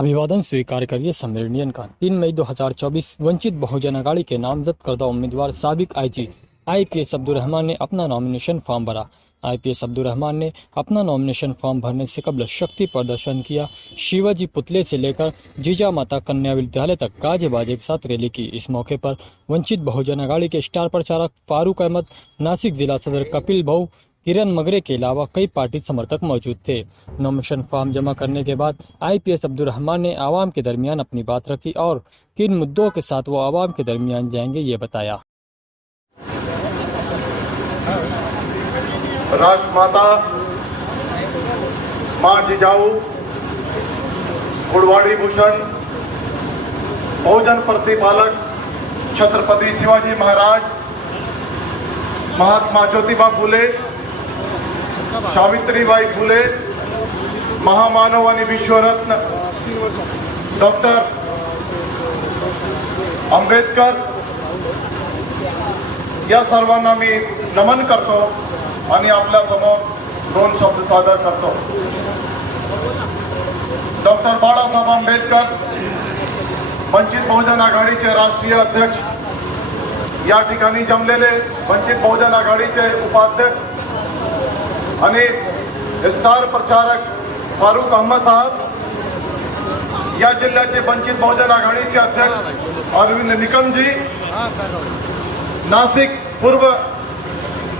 अभिवादन स्वीकार करिए सम्मेलनियन का 3 मई 2024 वंचित बहुजन अघाड़ी के नामजद करदा उम्मीदवार साबिक आईजी आईपीएस अब्दुल रहमान ने अपना नॉमिनेशन फॉर्म भरा। आईपीएस अब्दुल रहमान ने अपना नॉमिनेशन फॉर्म भरने से कबल शक्ति प्रदर्शन किया। शिवाजी पुतले से लेकर जीजा माता कन्या विद्यालय तक गाजे बाजे के साथ रैली की। इस मौके पर वंचित बहुजन अघाड़ी के स्टार प्रचारक फारूक अहमद, नासिक जिला सदर कपिल भाऊ, किरण मगरे के अलावा कई पार्टी समर्थक मौजूद थे। नॉमिनेशन फॉर्म जमा करने के बाद आईपीएस अब्दुल रहमान ने आवाम के दरमियान अपनी बात रखी और किन मुद्दों के साथ वो आवाम के दरमियान जाएंगे ये बताया। राष्ट्रमाता मां जिजाऊ कुड़वाड़ी भूषण बहुजन प्रतिपालक छत्रपति शिवाजी महाराज, महात्मा ज्योतिबा फुले, सावित्रीबाई फुले, महामानव आणि विश्वरत्न डॉक्टर आंबेडकर या सर्वांना मी नमन करतो आणि आपल्या समोर दोन शब्द सादर करतो। डॉक्टर बाळासाहेब आंबेडकर वंचित बहुजन आघाडीचे राष्ट्रीय अध्यक्ष या ठिकाणी जमलेले, वंचित बहुजन आघाडीचे उपाध्यक्ष आणि स्टार प्रचारक फारूक अहमद साहब, या जिल्ह्याचे वंचित बहुजन आघाडीचे अध्यक्ष अरविंद निकम जी, नासिक पूर्व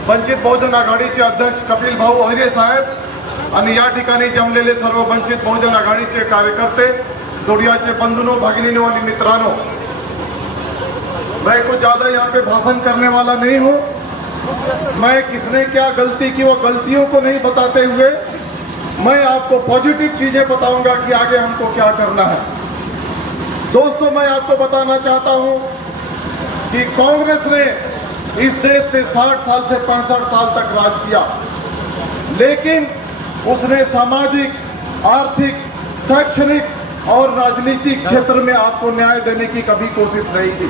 वंचित बहुजन आघाडीचे अध्यक्ष कपिल भाऊ अहिरे साहेब आणि या ठिकाणी जमलेले सर्व वंचित बहुजन आघाडीचे कार्यकर्ते, जोड़ियाचे बंधुओं, भगिनीनों और मित्रांनो, मैं कुछ ज्यादा यहाँ पे भाषण करने वाला नहीं हूँ। मैं किसने क्या गलती की वो गलतियों को नहीं बताते हुए मैं आपको पॉजिटिव चीजें बताऊंगा कि आगे हमको क्या करना है। दोस्तों, मैं आपको बताना चाहता हूं कि कांग्रेस ने इस देश में 60 साल से 65 साल तक राज किया, लेकिन उसने सामाजिक, आर्थिक, शैक्षणिक और राजनीतिक क्षेत्र में आपको न्याय देने की कभी कोशिश नहीं की।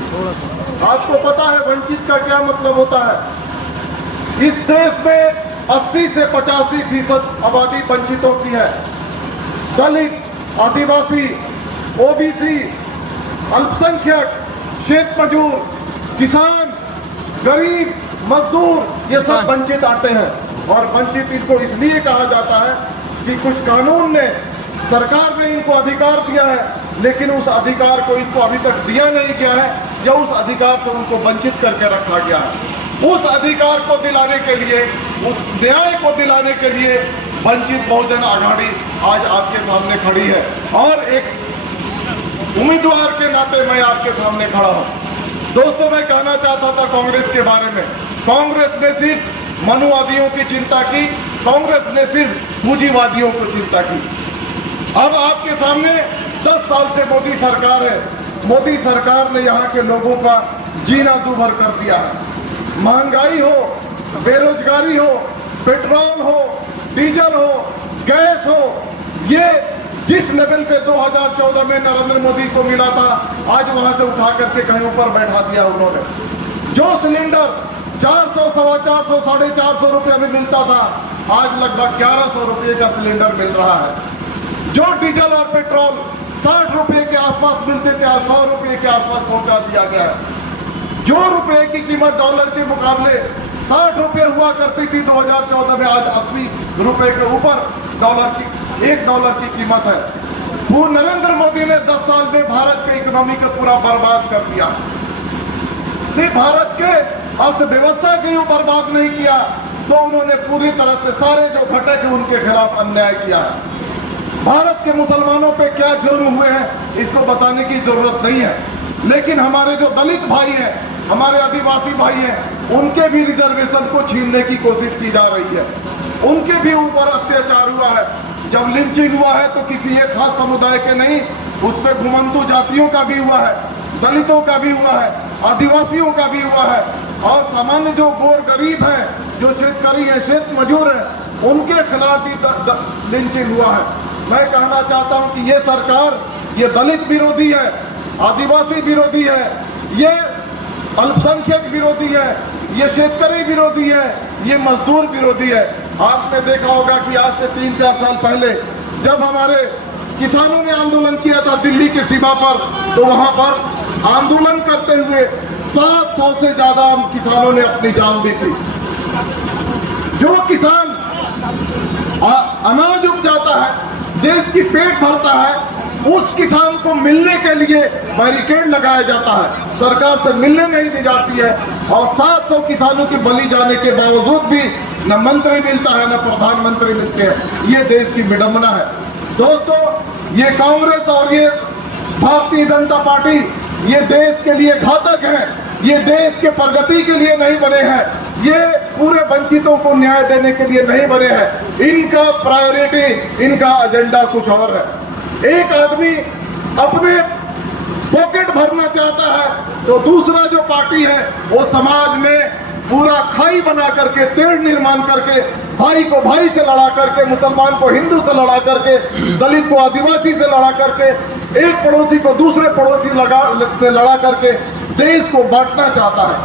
आपको पता है वंचित का क्या मतलब होता है। इस देश में 80 से 85% आबादी वंचितों की है। दलित, आदिवासी, ओबीसी, अल्पसंख्यक, खेत मजदूर, किसान, गरीब, मजदूर, ये सब वंचित आते हैं। और वंचित इनको इसलिए कहा जाता है कि कुछ कानून ने, सरकार ने इनको अधिकार दिया है, लेकिन उस अधिकार को इनको अभी तक दिया नहीं गया है या उस अधिकार से उनको वंचित करके रखा गया है। उस अधिकार को दिलाने के लिए, उस न्याय को दिलाने के लिए वंचित बहुजन आघाड़ी आज आपके सामने खड़ी है और एक उम्मीदवार के नाते मैं आपके सामने खड़ा हूं। दोस्तों, मैं कहना चाहता था कांग्रेस के बारे में, कांग्रेस ने सिर्फ मनुवादियों की चिंता की, कांग्रेस ने सिर्फ पूंजीवादियों को चिंता की। अब आपके सामने 10 साल से मोदी सरकार है। मोदी सरकार ने यहाँ के लोगों का जीना दूभर कर दिया है। महंगाई हो, बेरोजगारी हो, पेट्रोल हो, डीजल हो, गैस हो, ये जिस लेवल पे 2014 में नरेंद्र मोदी को मिला था, आज वहां से उठा करके कहीं ऊपर बैठा दिया उन्होंने। जो सिलेंडर 400, 450, 450 रुपये में मिलता था, आज लगभग 1100 रुपये का सिलेंडर मिल रहा है। जो डीजल और पेट्रोल 60 रुपये के आसपास मिलते थे, आज 100 रुपये के आसपास पहुंचा दिया गया है। जो रुपए की कीमत डॉलर के मुकाबले 60 रुपये हुआ करती थी 2014 में, आज 80 रुपये के ऊपर $1 की कीमत है। वो नरेंद्र मोदी ने 10 साल में भारत के इकोनॉमी को पूरा बर्बाद कर दिया। सिर्फ भारत के अर्थव्यवस्था के ऊपर बर्बाद नहीं किया, तो उन्होंने पूरी तरह से सारे जो घटक है उनके खिलाफ अन्याय किया है। भारत के मुसलमानों पे क्या जुर्म हुए हैं इसको बताने की जरूरत नहीं है, लेकिन हमारे जो दलित भाई हैं, हमारे आदिवासी भाई हैं, उनके भी रिजर्वेशन को छीनने की कोशिश की जा रही है। उनके भी ऊपर अत्याचार हुआ है। जब लिंचिंग हुआ है तो किसी एक खास समुदाय के नहीं, उस पर घुमंतु जातियों का भी हुआ है, दलितों का भी हुआ है, आदिवासियों का भी हुआ है, और सामान्य जो गोर गरीब हैं, जो शेतकारी हैं, खेत मजदूर हैं, उनके खिलाफ भी लिंचिंग हुआ है। मैं कहना चाहता हूं कि ये सरकार, ये दलित विरोधी है, आदिवासी विरोधी है, ये अल्पसंख्यक विरोधी है, ये शेतकारी विरोधी है, ये मजदूर विरोधी है। आपने देखा होगा कि आज से 3-4 साल पहले जब हमारे किसानों ने आंदोलन किया था दिल्ली की सीमा पर, तो वहां पर आंदोलन करते हुए 700 से ज्यादा किसानों ने अपनी जान दी थी। जो किसान अनाज उपजाता है, देश की पेट भरता है, उस किसान को मिलने के लिए बैरिकेड लगाया जाता है, सरकार से मिलने नहीं दी जाती है। और 700 किसानों की बलि जाने के बावजूद भी न मंत्री मिलता है न प्रधानमंत्री मिलते हैं। ये देश की विडंबना है दोस्तों। ये कांग्रेस और ये भारतीय जनता पार्टी ये देश के लिए घातक है, ये देश के प्रगति के लिए नहीं बने हैं, ये पूरे वंचितों को न्याय देने के लिए नहीं बने हैं। इनका प्रायोरिटी, इनका एजेंडा कुछ और है। एक आदमी अपने पॉकेट भरना चाहता है तो दूसरा जो पार्टी है वो समाज में पूरा खाई बना करके, तेड़ निर्माण करके, भाई को भाई से लड़ा करके, मुसलमान को हिंदू से लड़ा करके, दलित को आदिवासी से लड़ा करके, एक पड़ोसी को दूसरे पड़ोसी से लड़ा करके देश को बांटना चाहता है।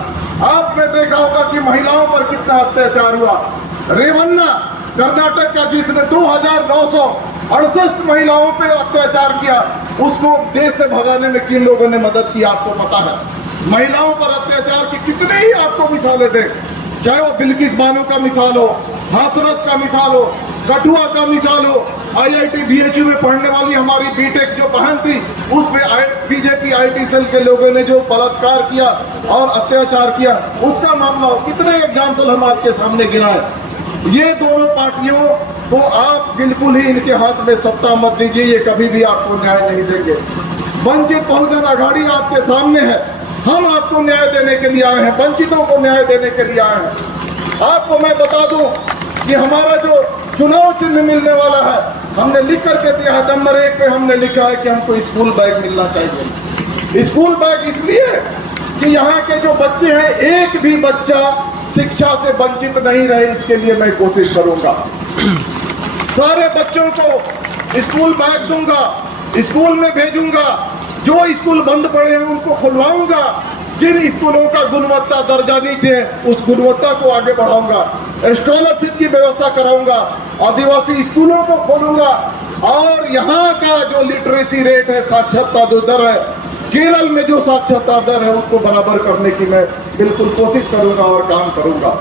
आपने देखा होगा कि महिलाओं पर कितना अत्याचार हुआ। रेवन्ना कर्नाटक का, जिसने 2968 महिलाओं पे अत्याचार किया, उसको देश से भगाने में किन लोगों ने मदद की आपको पता है। महिलाओं पर अत्याचार की कितने ही आपको मिसालें दें, चाहे वो बिल्किस बानो का मिसाल हो, हाथरस का मिसाल हो, कठुआ का मिसाल हो, IIT BHU में पढ़ने वाली हमारी बीटेक जो बहन थी, उस पे बीजेपी IT सेल के लोगों ने जो बलात्कार किया और अत्याचार किया, उसका मामला हो। कितने एग्जाम्पल हम आपके सामने गिनाए। ये दोनों पार्टियों को आप बिल्कुल ही इनके हाथ में सत्ता मत दीजिए, ये कभी भी आपको न्याय नहीं देंगे। वंचित बहुजन आघाड़ी आपके सामने है, हम आपको न्याय देने के लिए आए हैं, वंचितों को न्याय देने के लिए आए हैं। आपको मैं बता दूं कि हमारा जो चुनाव चिन्ह मिलने वाला है, हमने लिख करके दिया है, नंबर 1 पे हमने लिखा है कि हमको स्कूल बैग मिलना चाहिए। स्कूल बैग इसलिए कि यहाँ के जो बच्चे हैं, एक भी बच्चा शिक्षा से वंचित नहीं रहे, इसके लिए मैं कोशिश करूंगा। सारे बच्चों को स्कूल बैग दूंगा, स्कूल में भेजूंगा, जो स्कूल बंद पड़े हैं उनको खुलवाऊंगा, जिन स्कूलों का गुणवत्ता दर्जा नीचे है उस गुणवत्ता को आगे बढ़ाऊंगा, स्कॉलरशिप की व्यवस्था कराऊंगा, आदिवासी स्कूलों को खोलूंगा, और यहाँ का जो लिटरेसी रेट है, साक्षरता जो दर है, केरल में जो साक्षरता दर है, उसको बराबर करने की मैं बिल्कुल कोशिश करूंगा और काम करूंगा।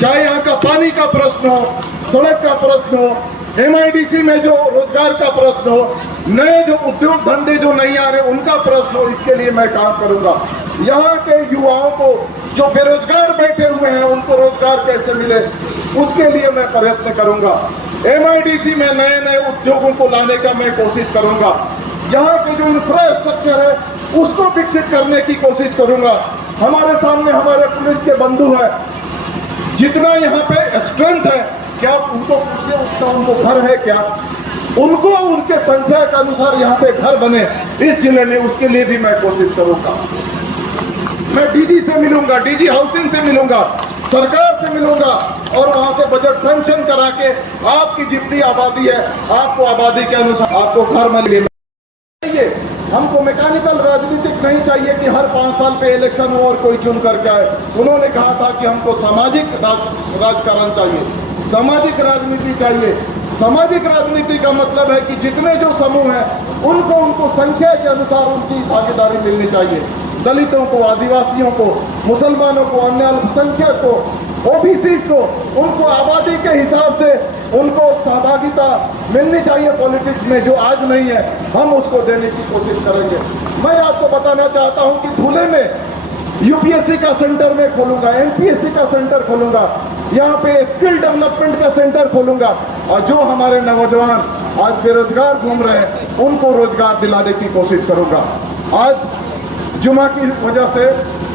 चाहे यहाँ का पानी का प्रश्न हो, सड़क का प्रश्न हो, MIDC में जो रोजगार का प्रश्न हो, नए जो उद्योग धंधे जो नहीं आ रहे उनका प्रश्न हो, इसके लिए मैं काम करूंगा। यहाँ के युवाओं को जो बेरोजगार बैठे हुए हैं उनको रोजगार कैसे मिले, उसके लिए मैं प्रयत्न करूंगा। MIDC में नए नए उद्योगों को लाने का मैं कोशिश करूंगा। यहाँ के जो इंफ्रास्ट्रक्चर है उसको विकसित करने की कोशिश करूंगा। हमारे सामने हमारे पुलिस के बंधु है, जितना यहाँ पे स्ट्रेंथ है, क्या उनको पूछिए उतना उनको घर है क्या, उनको उनके संख्या के अनुसार यहाँ पे घर बने इस जिले में, उसके लिए भी मैं कोशिश करूंगा। मैं DG से मिलूंगा, DG हाउसिंग से मिलूंगा, सरकार से मिलूंगा और वहां से बजट सैंक्शन करा के आपकी जितनी आबादी है, आपको आबादी के अनुसार आपको घर मिलेगा। हमको मैकेनिकल राजनीतिक नहीं चाहिए कि हर 5 साल पे इलेक्शन हो और कोई चुन करके आए। उन्होंने कहा था कि हमको सामाजिक राजकारण चाहिए, सामाजिक राजनीति चाहिए। सामाजिक राजनीति का मतलब है कि जितने जो समूह हैं उनको संख्या के अनुसार उनकी भागीदारी मिलनी चाहिए। दलितों को, आदिवासियों को, मुसलमानों को, अन्य अल्पसंख्यक को, OBC को, उनको आबादी के हिसाब से उनको सहभागिता मिलनी चाहिए पॉलिटिक्स में, जो आज नहीं है, हम उसको देने की कोशिश करेंगे। मैं आपको बताना चाहता हूं कि धुले में UPSC का सेंटर में खोलूंगा, MPSC का सेंटर खोलूंगा, यहाँ पे स्किल डेवलपमेंट का सेंटर खोलूंगा, और जो हमारे नौजवान आज बेरोजगार घूम रहे हैं उनको रोजगार दिलाने की कोशिश करूंगा। आज जुमा की वजह से,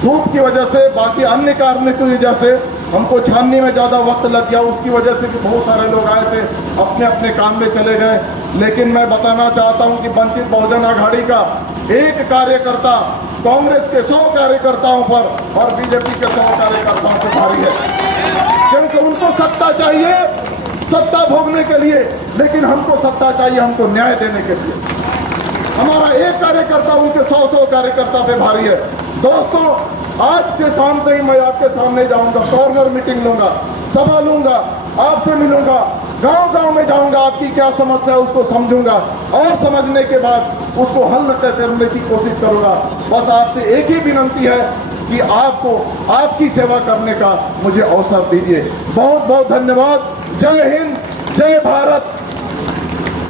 धूप की वजह से, बाकी अन्य कारणों की वजह से हमको छानने में ज़्यादा वक्त लग गया, उसकी वजह से कि बहुत सारे लोग आए थे, अपने अपने काम में चले गए। लेकिन मैं बताना चाहता हूं कि वंचित बहुजन आघाड़ी का एक कार्यकर्ता कांग्रेस के 100 कार्यकर्ताओं पर और बीजेपी के 100 कार्यकर्ताओं पर भारी है, क्योंकि उनको सत्ता चाहिए, सत्ता भोगने के लिए, लेकिन हमको सत्ता चाहिए हमको न्याय देने के लिए। हमारा एक कार्यकर्ता उनके 100 कार्यकर्ता पे भारी है। दोस्तों, आज के शाम से ही मैं आपके सामने जाऊंगा, कॉर्नर मीटिंग लूंगा, सभा लूंगा, आपसे मिलूंगा, गांव-गांव में जाऊंगा, आपकी क्या समस्या है उसको समझूंगा और समझने के बाद उसको हल करने की कोशिश करूंगा। बस आपसे एक ही विनती है कि आपको आपकी सेवा करने का मुझे अवसर दीजिए। बहुत बहुत धन्यवाद। जय हिंद, जय भारत,